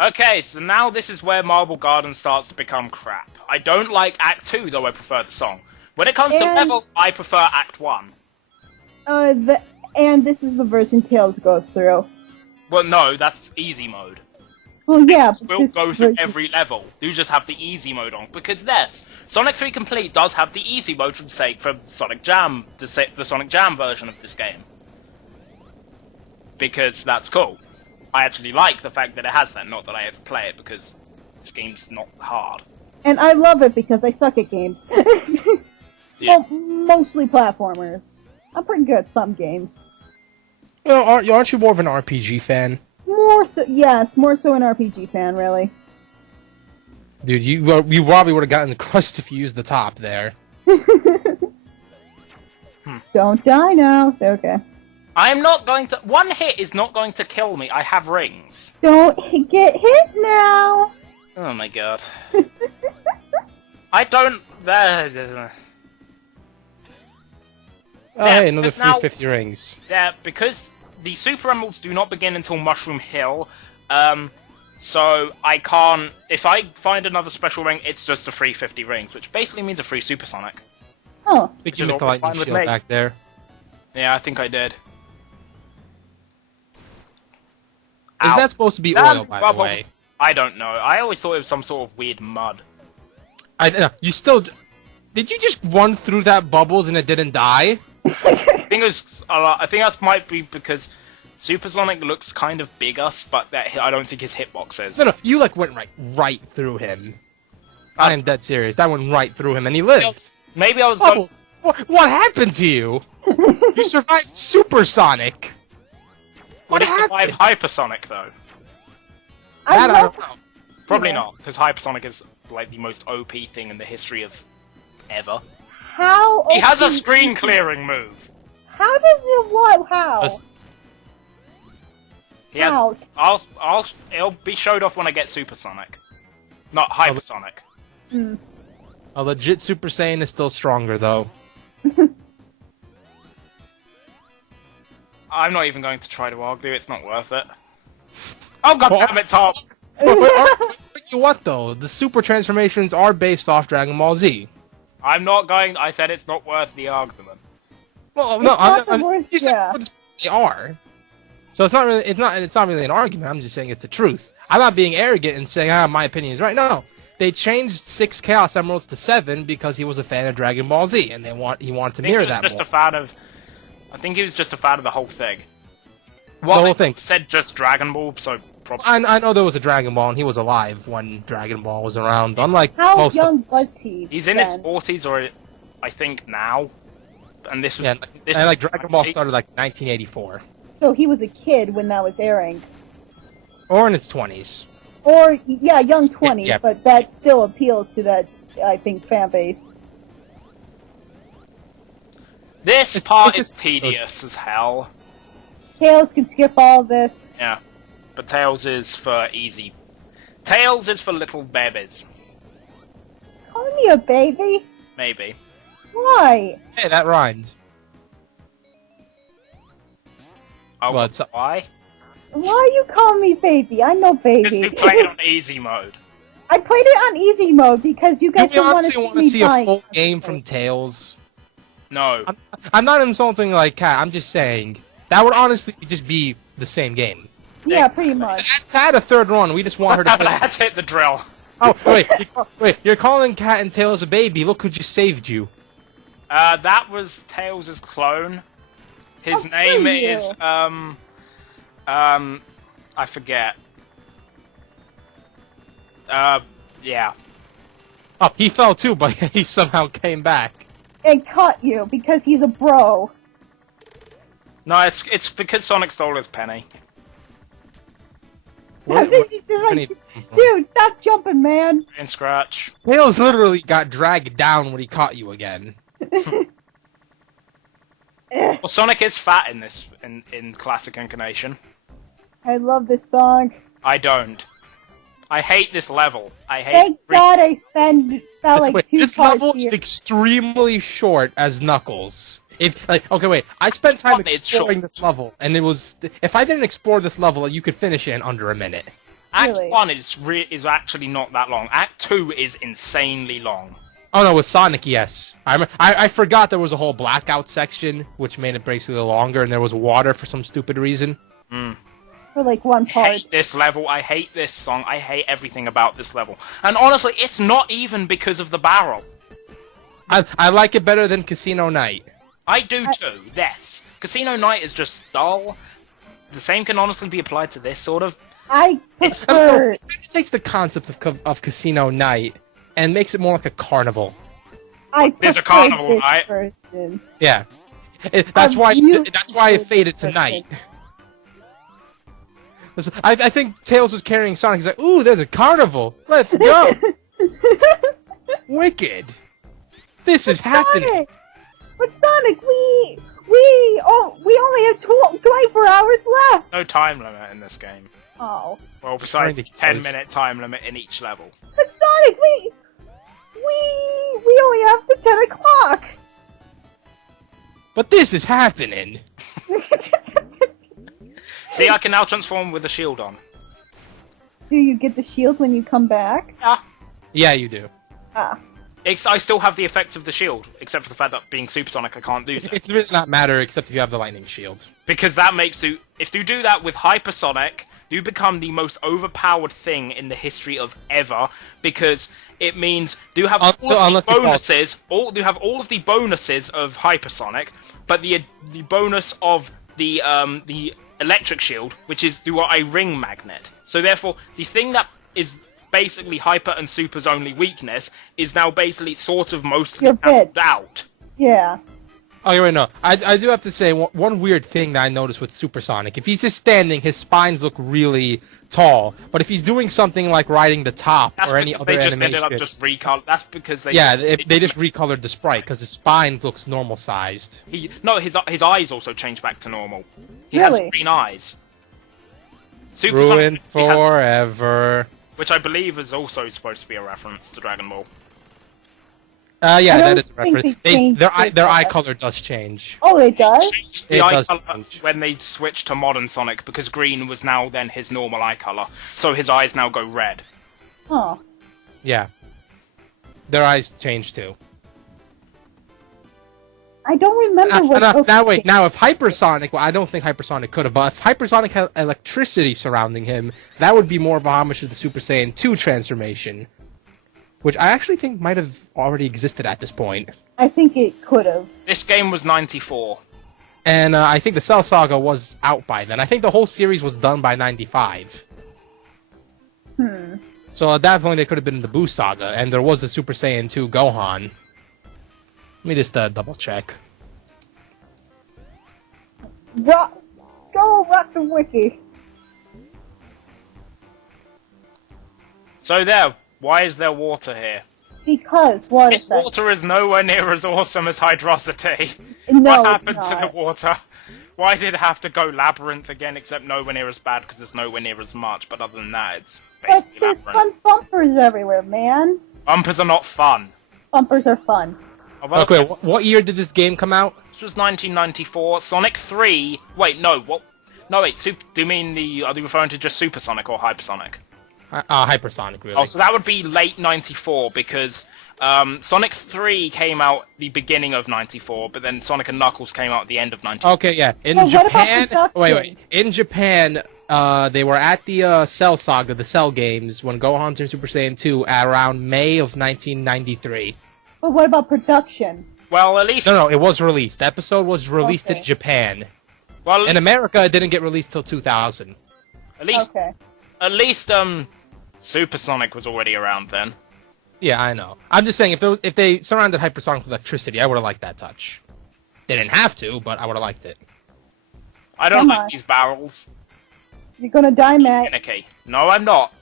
Okay, so now this is where Marble Garden starts to become crap. I don't like Act 2, though I prefer the song. When it comes to level, I prefer Act 1. And this is the version Tails goes through. Well, no, that's easy mode. Well, yeah, We'll go through every level. You just have the easy mode on. Because yes, Sonic 3 Complete does have the easy mode from Sonic Jam, the Sonic Jam version of this game. Because that's cool. I actually like the fact that it has that, not that I ever play it, because this game's not hard. And I love it because I suck at games. Yeah. Well, mostly platformers. I'm pretty good at some games. Well, aren't you more of an RPG fan? More so, yes, more so an RPG fan, really. Dude, you probably would have gotten the crust if you used the top there. Don't die now. Okay. I'm not going to... One hit is not going to kill me. I have rings. Don't get hit now. Oh my god. I don't... Oh, hey, another 350 rings. Yeah, because the Super Emeralds do not begin until Mushroom Hill, so I can't... If I find another special ring, it's just a free 50 rings, which basically means a free Supersonic. Oh. I think you missed the lightning shield back there. Yeah, I think I did. Is that supposed to be oil, by the way? I don't know. I always thought it was some sort of weird mud. You still... Did you just run through that bubbles and it didn't die? I think that might be because Supersonic looks kind of bigger, but I don't think his hitbox is. No, you like went right through him. I am dead serious. That went right through him and he lived. Maybe I was going... What happened to you? You survived Supersonic. What happened? Survive Hypersonic though. I don't know. Probably not, because Hypersonic is like the most OP thing in the history of ever. How? He has a screen clearing move. How does it what? How? He has. It'll be showed off when I get Supersonic, not Hypersonic. A legit Super Saiyan is still stronger though. I'm not even going to try to argue. It's not worth it. Oh god damn it, Tom! What though? The super transformations are based off Dragon Ball Z. I'm not going. I said it's not worth the argument. Well, no, you said they are. So it's not really. It's not really an argument. I'm just saying it's the truth. I'm not being arrogant and saying my opinion is right. No, they changed 6 Chaos Emeralds to 7 because he was a fan of Dragon Ball Z, and he wanted to mirror that more. I think he was just a fan of the whole thing. Well, the whole thing said just Dragon Ball, so probably. I know there was a Dragon Ball, and he was alive when Dragon Ball was around. Unlike how most young was he? He's in his 40s, or I think now. And this was. Yeah, and Dragon Ball started like 1984. So he was a kid when that was airing. Or in his 20s. Or yeah, young 20s, yeah. But that still appeals to that I think fan base. This part is tedious as hell. Tails can skip all of this. Yeah, but Tails is for easy. Tails is for little babies. Call me a baby? Maybe. Why? Hey, that rhymed. Oh, why? Why you call me baby? I'm no baby. Because you play it on easy mode. I played it on easy mode because you guys don't want to see a full game from Tails. No. I'm not insulting like Cat. I'm just saying that would honestly just be the same game. Yeah, pretty much. Cat a third run. We just want her to. Let's hit the drill. Oh wait! You're calling Cat and Tails a baby. Look who just saved you. That was Tails' clone. His name is I forget. Yeah. Oh, he fell too, but he somehow came back. And caught you because he's a bro. No, it's because Sonic stole his penny. Dude, stop jumping, man! And scratch. Tails literally got dragged down when he caught you again. Well, Sonic is fat in this in classic incarnation. I love this song. I don't. I hate this level. I hate. Thank God I spent like 2 this parts level here. is extremely short as Knuckles. I spent time exploring this level, and it was. If I didn't explore this level, you could finish it in under a minute. Act Really? 1 is actually not that long. Act 2 is insanely long. Oh no, with Sonic, yes. I forgot there was a whole blackout section, which made it basically longer, and there was water for some stupid reason. For like one I part. hate this level, I hate this song, I hate everything about this level. And honestly, it's not even because of the barrel. I like it better than Casino Night. I do too, yes. Casino Night is just dull. The same can honestly be applied to this, sort of. I It's- prefer. It takes the concept of Casino Night and makes it more like a carnival. There's a prefer carnival this night. version. Yeah, that's why it faded to version. night. I think Tails was carrying Sonic. He's like, "Ooh, there's a carnival. Let's go!" Wicked. This is happening. Sonic! But Sonic, we only have 24 hours left. No time limit in this game. Oh. Well, besides the Ridiculous. 10-minute time limit in each level. But Sonic, we only have to 10 o'clock. But this is happening. See, I can now transform with the shield on. Do you get the shield when you come back? Yeah, you do. Ah. I still have the effects of the shield, except for the fact that being Supersonic I can't do that. It's really not matter except if you have the lightning shield. Because that makes you... If you do that with Hypersonic, you become the most overpowered thing in the history of ever, because it means you have all of the bonuses, you have all of the bonuses of Hypersonic, but the bonus of the electric shield, which is do a ring magnet. So therefore, the thing that is basically Hyper and Super's only weakness is now basically sort of mostly cancelled out. Yeah. Okay, wait, no. I do have to say one weird thing that I noticed with Supersonic. If he's just standing, his spines look really tall. But if he's doing something like riding the top or any other they just animation, ended up just recolor. That's because they they just recolored the sprite because his spine looks normal sized. His eyes also changed back to normal. He Really? has green eyes. Ruined he has- forever. which I believe is also supposed to be a reference to Dragon Ball. Yeah, I that don't is a think reference. they changed Their it eye yet. color does change. Oh, it does? Changed the It eye does color change. when they switched to modern Sonic because green was now then his normal eye color, so his eyes now go red. Oh. Yeah. Their eyes change too. I don't remember what... Now if Hypersonic, well, I don't think Hypersonic could have, but if Hypersonic had electricity surrounding him, that would be more of a homage to the Super Saiyan 2 transformation. Which I actually think might have already existed at this point. I think it could have. This game was 94. And I think the Cell Saga was out by then. I think the whole series was done by 95. So at that point, they could have been the Boo Saga, and there was a Super Saiyan 2 Gohan. Let me just double check. Go rock the wiki. So there, why is there water here? Because what This is that? water is nowhere near as awesome as Hydrosity. No, What happened it's to not. the water? Why did it have to go Labyrinth again, except nowhere near as bad because it's nowhere near as much, but other than that, it's But basically there's Labyrinth. fun bumpers everywhere, man. Bumpers are not fun. Bumpers are fun. Although, Okay, what year did this game come out? This was 1994. Sonic 3... Wait, no, what? No, wait, do you mean are you referring to just Supersonic or Hypersonic? Hypersonic, really. Oh, so that would be late 94, because Sonic 3 came out the beginning of 94, but then Sonic and Knuckles came out at the end of 94. Okay, yeah. In Well, what about Japan... production? Wait. In Japan, they were at the Cell Saga, the Cell games, when Gohan turned Super Saiyan 2 around May of 1993. But what about production? Well, at least... No, it was released. The episode was released Okay. in Japan. Well, In America, it didn't get released till 2000. at least... Okay. At least, Supersonic was already around then. Yeah, I know. I'm just saying, if they surrounded Hypersonic with electricity, I would have liked that touch. They didn't have to, but I would have liked it. I don't Come like on. these barrels. You're gonna die, Matt. Finicky. No, I'm not.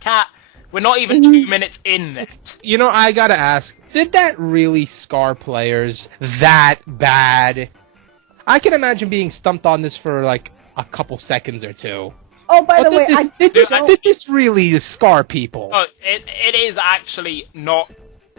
Cat, we're not even 2 minutes in yet. You know, I gotta ask, did that really scar players that bad? I can imagine being stumped on this for, like, a couple seconds or two. Oh, by the way, did this really scar people? Oh, it is actually not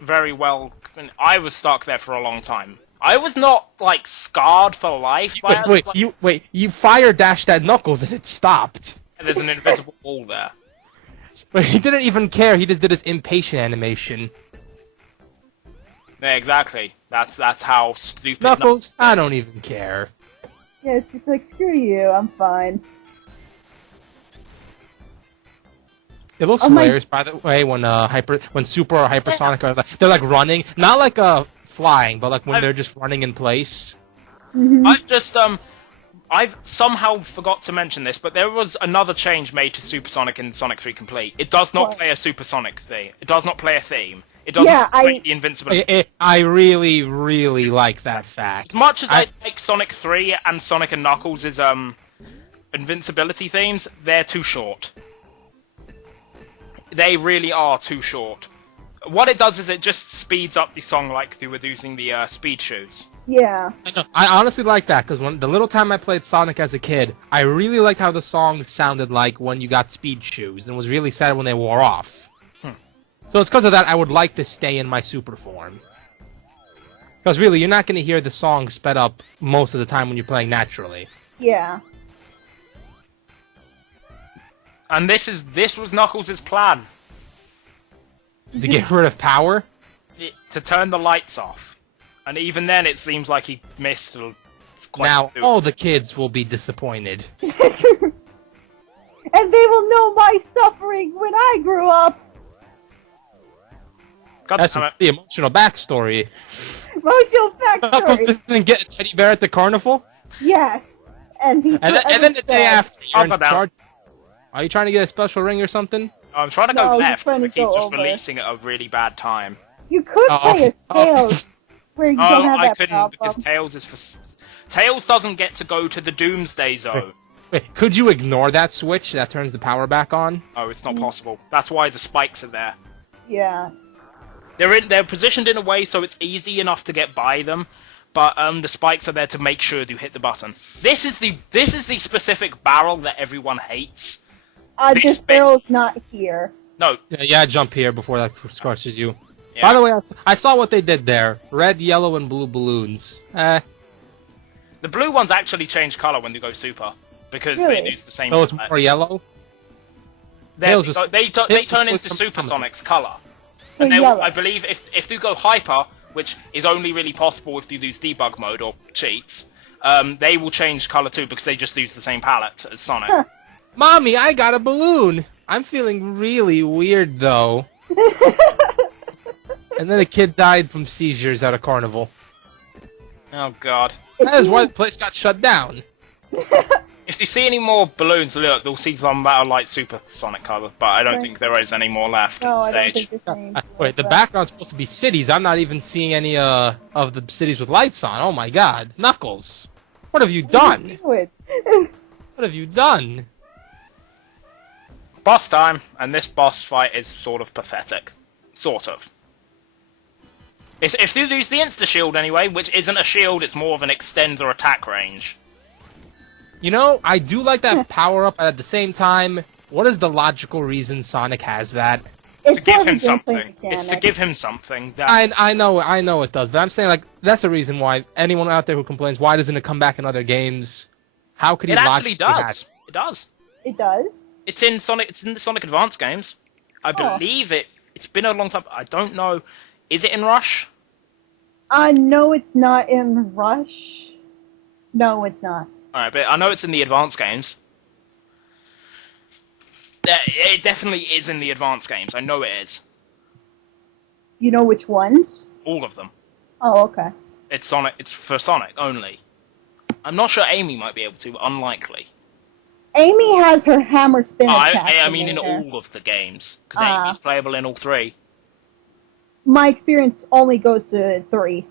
very well... I was stuck there for a long time. I was not, like, scarred for life. By You fire dashed at Knuckles and it stopped. There's an invisible wall there. But he didn't even care. He just did his impatient animation. Yeah, exactly. That's how stupid. Knuckles, I don't even care. Yeah, it's just like, screw you, I'm fine. It looks hilarious, by the way, when Super or Hypersonic are they're like running, not like flying, but like when they're just running in place. I've somehow forgot to mention this, but there was another change made to Supersonic in Sonic 3 Complete. It does not play a Supersonic theme. It does not play a theme. It doesn't break the invincibility. I really, really like that fact. As much as I like Sonic 3 and Sonic and Knuckles' invincibility themes, they're too short. They really are too short. What it does is it just speeds up the song like they were using the speed shoes. Yeah. I honestly like that, because when the little time I played Sonic as a kid, I really liked how the song sounded like when you got speed shoes, and was really sad when they wore off. So it's because of that I would like to stay in my super form. Because really, you're not going to hear the song sped up most of the time when you're playing naturally. Yeah. And this was Knuckles' plan. To get rid of power? To turn the lights off. And even then, it seems like he missed quite Now, all the kids will be disappointed. And they will know my suffering when I grew up. That's the emotional backstory. Emotional Knuckles backstory. didn't get a teddy bear at the carnival? Yes. And then the day after, you're in charge. down. Are you trying to get a special ring or something? I'm trying to go left, trying to but keeps go just over. releasing at a really bad time. You could play as Tails, where you don't have I that couldn't problem. because Tails is for... Tails doesn't get to go to the Doomsday Zone. Wait, could you ignore that switch that turns the power back on? Oh, it's not possible. That's why the spikes are there. Yeah. They're positioned in a way so it's easy enough to get by them, but the spikes are there to make sure you hit the button. This is the specific barrel that everyone hates. This barrel's not here. No. Yeah, jump here before that scorches you. Yeah. By the way, I saw what they did there. Red, yellow, and blue balloons. The blue ones actually change color when they go super, because Really? they use the same. Oh, it's more yellow? They turn into Supersonic's color. And I believe if you go hyper, which is only really possible if you use debug mode or cheats, they will change color too because they just use the same palette as Sonic. Huh. Mommy, I got a balloon! I'm feeling really weird, though. And then a kid died from seizures at a carnival. Oh god. That is why the place got shut down. If you see any more balloons, look, they'll see some that are like Supersonic color, but I don't think there is any more left No, at the I don't stage. think there's any Wait, the background's supposed to be cities. I'm not even seeing any of the cities with lights on. Oh my god. Knuckles. What have you done? What have you done? Boss time, and this boss fight is sort of pathetic. Sort of. If you lose the insta-shield anyway, which isn't a shield, it's more of an extend or attack range. You know, I do like that power-up, but at the same time, what is the logical reason Sonic has that? It's To give sort of him a gameplay something. mechanic. It's to give him something. That... I know it does, but I'm saying, like, that's a reason why anyone out there who complains, why doesn't it come back in other games? How could he It actually logically does. It does. It does? It's in Sonic. It's in the Sonic Advance games. I believe it. It's been a long time. I don't know. Is it in Rush? No, it's not in Rush. No, it's not. Alright, but I know it's in the Advance games. It definitely is in the Advance games. I know it is. You know which ones? All of them. Oh, okay. It's Sonic. It's for Sonic only. I'm not sure Amy might be able to. But unlikely. Amy has her hammer spin attack. I mean in all of the games because Amy's playable in all three. My experience only goes to 3.